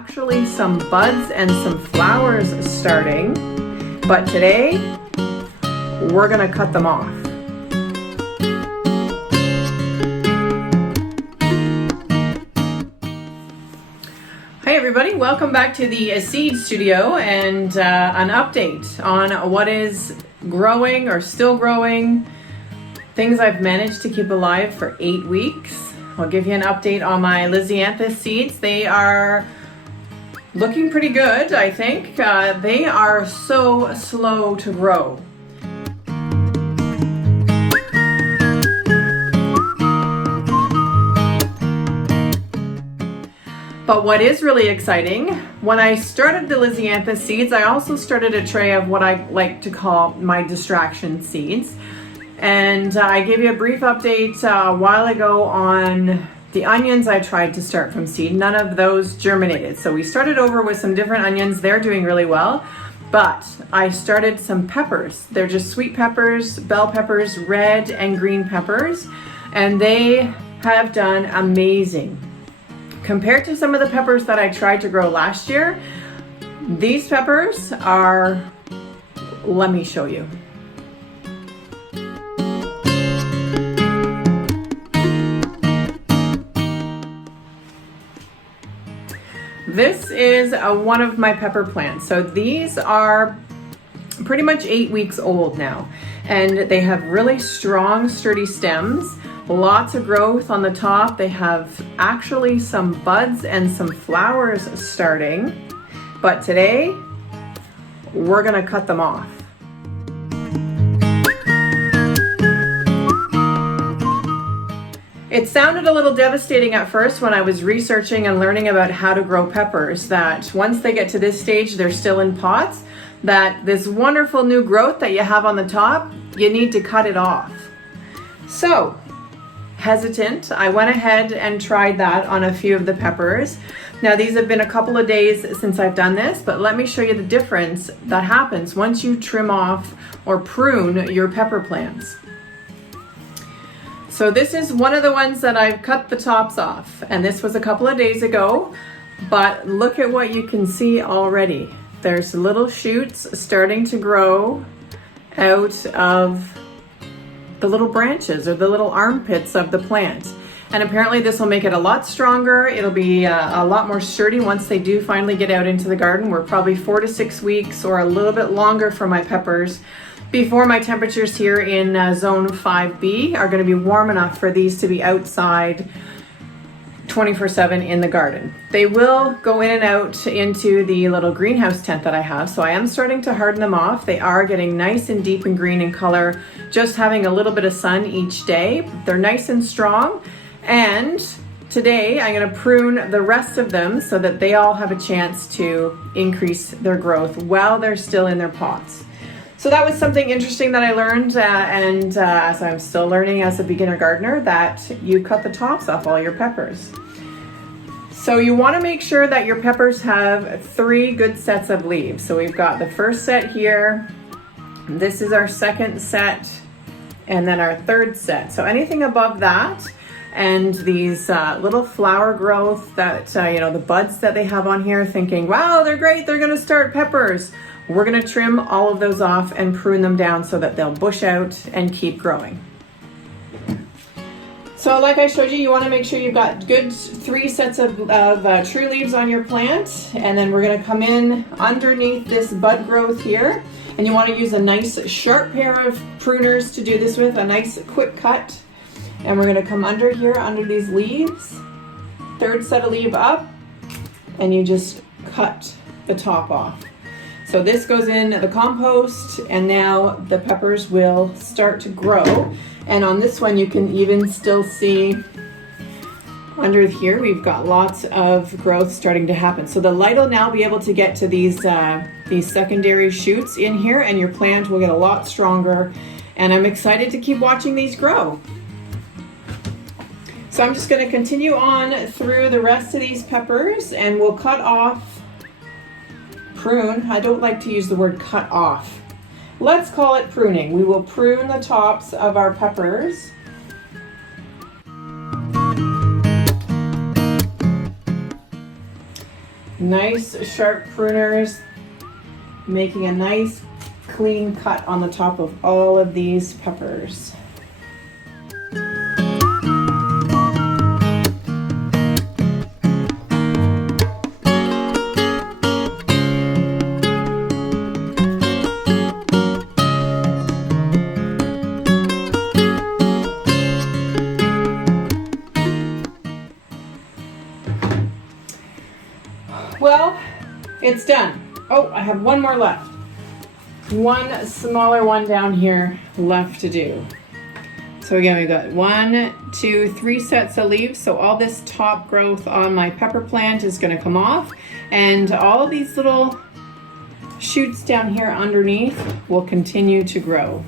Actually some buds and some flowers starting, but today we're gonna cut them off. Hi everybody, welcome back to the seed studio and an update on what is growing or still growing, things I've managed to keep alive for 8 weeks. I'll give you an update on my Lisianthus seeds. They are looking pretty good, I think. They are so slow to grow. But what is really exciting, when I started the Lisianthus seeds, I also started a tray of what I like to call my distraction seeds. And I gave you a brief update a while ago on the onions I tried to start from seed. None of those germinated. So we started over with some different onions. They're doing really well. But I started some peppers. They're just sweet peppers, bell peppers, red and green peppers. And they have done amazing. Compared to some of the peppers that I tried to grow last year, these peppers are, let me show you. This is one of my pepper plants. So these are pretty much 8 weeks old now, and they have really strong, sturdy stems, lots of growth on the top. They have actually some buds and some flowers starting, but today we're gonna cut them off. It sounded a little devastating at first when I was researching and learning about how to grow peppers, that once they get to this stage, they're still in pots, that this wonderful new growth that you have on the top, you need to cut it off. So, hesitant, I went ahead and tried that on a few of the peppers. Now these have been a couple of days since I've done this, but let me show you the difference that happens once you trim off or prune your pepper plants. So this is one of the ones that I've cut the tops off, and this was a couple of days ago, but look at what you can see already. There's little shoots starting to grow out of the little branches or the little armpits of the plant. And apparently this will make it a lot stronger. It'll be a lot more sturdy once they do finally get out into the garden. We're probably 4 to 6 weeks or a little bit longer for my peppers before my temperatures here in zone 5B are going to be warm enough for these to be outside 24/7 in the garden. They will go in and out into the little greenhouse tent that I have, so I am starting to harden them off. They are getting nice and deep and green in color, just having a little bit of sun each day. They're nice and strong, and today I'm going to prune the rest of them so that they all have a chance to increase their growth while they're still in their pots. So that was something interesting that I learned, and as I'm still learning as a beginner gardener, that you cut the tops off all your peppers. So you want to make sure that your peppers have 3 good sets of leaves. So we've got the first set here, this is our second set, and then our third set. So anything above that, and these little flower growth that, the buds that they have on here, thinking, wow, they're great, they're gonna start peppers. We're gonna trim all of those off and prune them down so that they'll bush out and keep growing. So like I showed you, you wanna make sure you've got good 3 sets of true leaves on your plant, and then we're gonna come in underneath this bud growth here, and you wanna use a nice sharp pair of pruners to do this with, a nice quick cut. And we're gonna come under here, under these leaves, 3rd set of leaf up, and you just cut the top off. So this goes in the compost, and now the peppers will start to grow. And on this one, you can even still see under here, we've got lots of growth starting to happen. So the light will now be able to get to these secondary shoots in here, and your plant will get a lot stronger. And I'm excited to keep watching these grow. So I'm just going to continue on through the rest of these peppers, and we'll cut off, prune. I don't like to use the word cut off. Let's call it pruning. We will prune the tops of our peppers. Nice sharp pruners, making a nice clean cut on the top of all of these peppers. Well, it's done. Oh, I have one more left. One smaller one down here left to do. So again, we've got 1, 2, 3 sets of leaves. So all this top growth on my pepper plant is going to come off, and all of these little shoots down here underneath will continue to grow.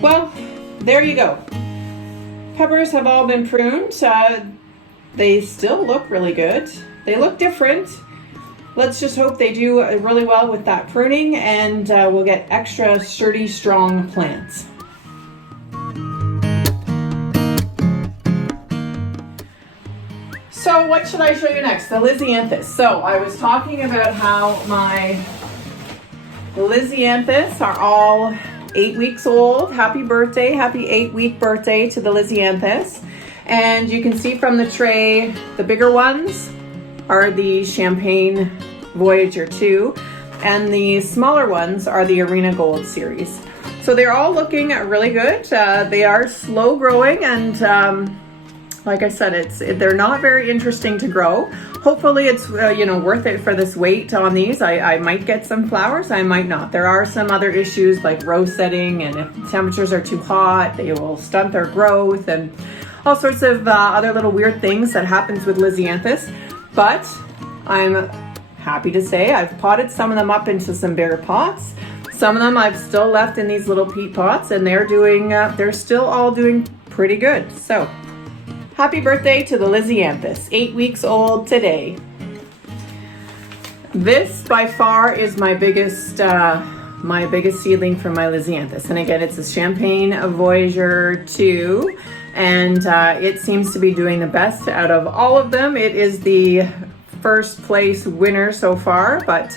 Well, there you go. Peppers have all been pruned. They still look really good. They look different. Let's just hope they do really well with that pruning, and we'll get extra sturdy, strong plants. So what should I show you next? The Lisianthus. So I was talking about how my Lisianthus are all 8 weeks old. Happy birthday, happy 8-week birthday to the Lisianthus. And you can see from the tray, the bigger ones are the Champagne Voyager 2, and the smaller ones are the Arena Gold series. So they're all looking really good. They are slow growing, and like I said, they're not very interesting to grow. Hopefully it's worth it for this weight on these. I might get some flowers, I might not. There are some other issues like row setting, and if temperatures are too hot, they will stunt their growth, and all sorts of other little weird things that happens with Lisianthus. But I'm happy to say I've potted some of them up into some bigger pots. Some of them I've still left in these little peat pots, and they're still all doing pretty good. So happy birthday to the Lisianthus, 8 weeks old today. This by far is my biggest seedling for my Lisianthus. And again, it's a Champagne Voyager 2. And it seems to be doing the best out of all of them. It is the first place winner so far, but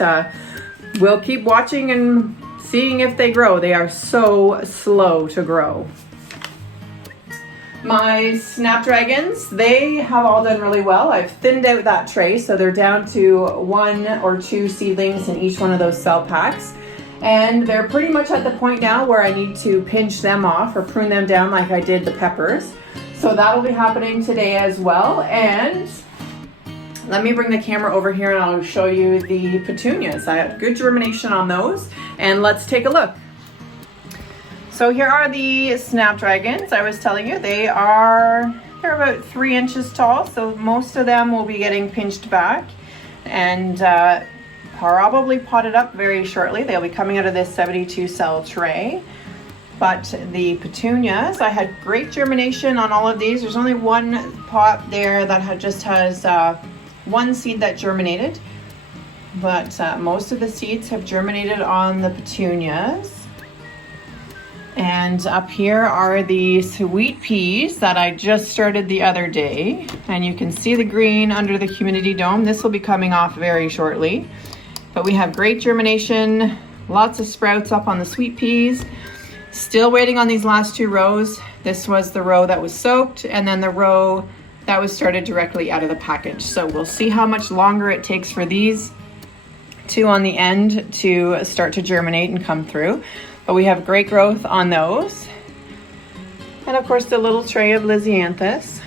we'll keep watching and seeing if they grow. They are so slow to grow. My snapdragons, they have all done really well. I've thinned out that tray, so they're down to 1 or 2 seedlings in each one of those cell packs. And they're pretty much at the point now where I need to pinch them off or prune them down like I did the peppers. So that'll be happening today as well. And let me bring the camera over here and I'll show you the petunias. I had good germination on those, and let's take a look. So here are the snapdragons. I was telling you they're about 3 inches tall, so most of them will be getting pinched back and probably potted up very shortly. They'll be coming out of this 72 cell tray. But the petunias, I had great germination on all of these. There's only one pot there that just has 1 seed that germinated, but most of the seeds have germinated on the petunias. And up here are the sweet peas that I just started the other day. And you can see the green under the humidity dome. This will be coming off very shortly. But we have great germination, lots of sprouts up on the sweet peas. Still waiting on these last 2 rows. This was the row that was soaked, and then the row that was started directly out of the package. So we'll see how much longer it takes for these 2 on the end to start to germinate and come through. But we have great growth on those. And of course the little tray of Lisianthus.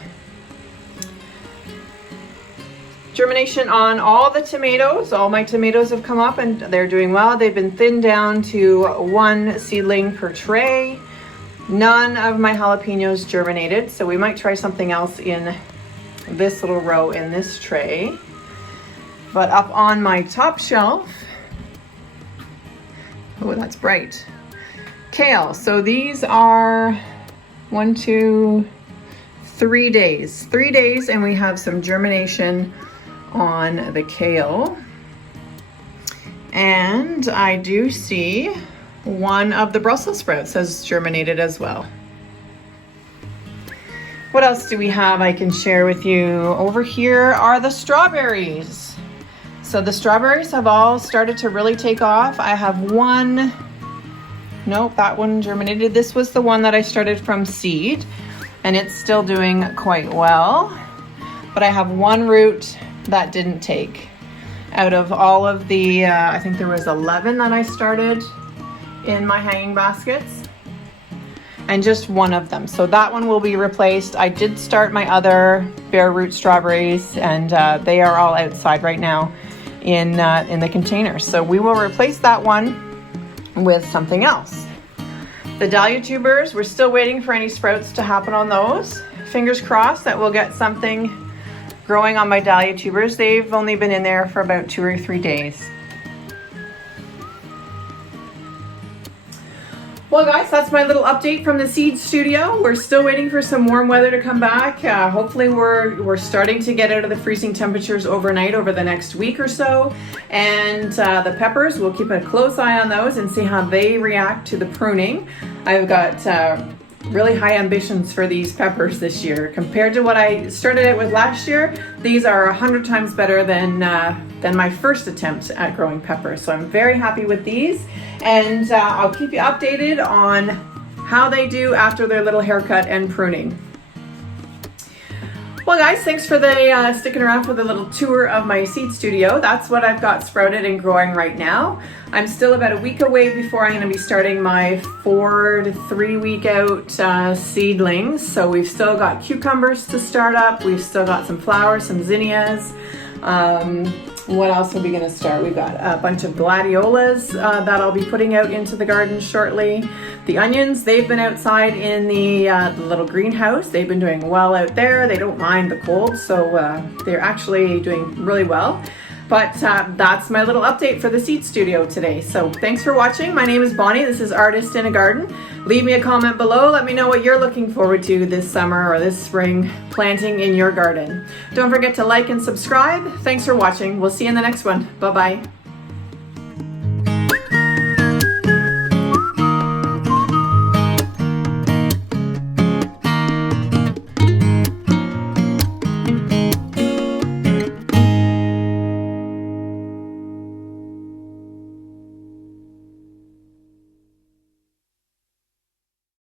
Germination on all the tomatoes. All my tomatoes have come up and they're doing well. They've been thinned down to 1 seedling per tray. None of my jalapenos germinated, so we might try something else in this little row in this tray. But up on my top shelf, oh, that's bright. Kale. So these are 1, 2, 3 days. 3 days, and we have some germination on the kale. And I do see one of the Brussels sprouts has germinated as well. What else do we have I can share with you? Over here are the strawberries. So the strawberries have all started to really take off. I have one, nope, that one germinated. This was the one that I started from seed, and it's still doing quite well. But I have one root that didn't take. Out of all of the, I think there was 11 that I started in my hanging baskets, and just one of them. So that one will be replaced. I did start my other bare root strawberries, and they are all outside right now in the containers. So we will replace that one with something else. The dahlia tubers, we're still waiting for any sprouts to happen on those. Fingers crossed that we'll get something growing on my dahlia tubers. They've only been in there for about 2 or 3 days. Well guys, that's my little update from the seed studio. We're still waiting for some warm weather to come back. Hopefully we're starting to get out of the freezing temperatures overnight over the next week or so. And the peppers, we'll keep a close eye on those and see how they react to the pruning. I've got really high ambitions for these peppers this year. Compared to what I started out with last year, these are 100 times better than my first attempt at growing peppers. So I'm very happy with these, and I'll keep you updated on how they do after their little haircut and pruning. Well guys, thanks for the sticking around for the little tour of my seed studio. That's what I've got sprouted and growing right now. I'm still about a week away before I'm going to be starting my 4 to 3 week out seedlings. So we've still got cucumbers to start up. We've still got some flowers, some zinnias. What else are we going to start? We've got a bunch of gladiolas that I'll be putting out into the garden shortly. The onions, they've been outside in the little greenhouse. They've been doing well out there. They don't mind the cold, so they're actually doing really well. But that's my little update for the seed studio today. So thanks for watching. My name is Bonnie. This is Artist in a Garden. Leave me a comment below. Let me know what you're looking forward to this summer or this spring planting in your garden. Don't forget to like and subscribe. Thanks for watching. We'll see you in the next one. Bye-bye.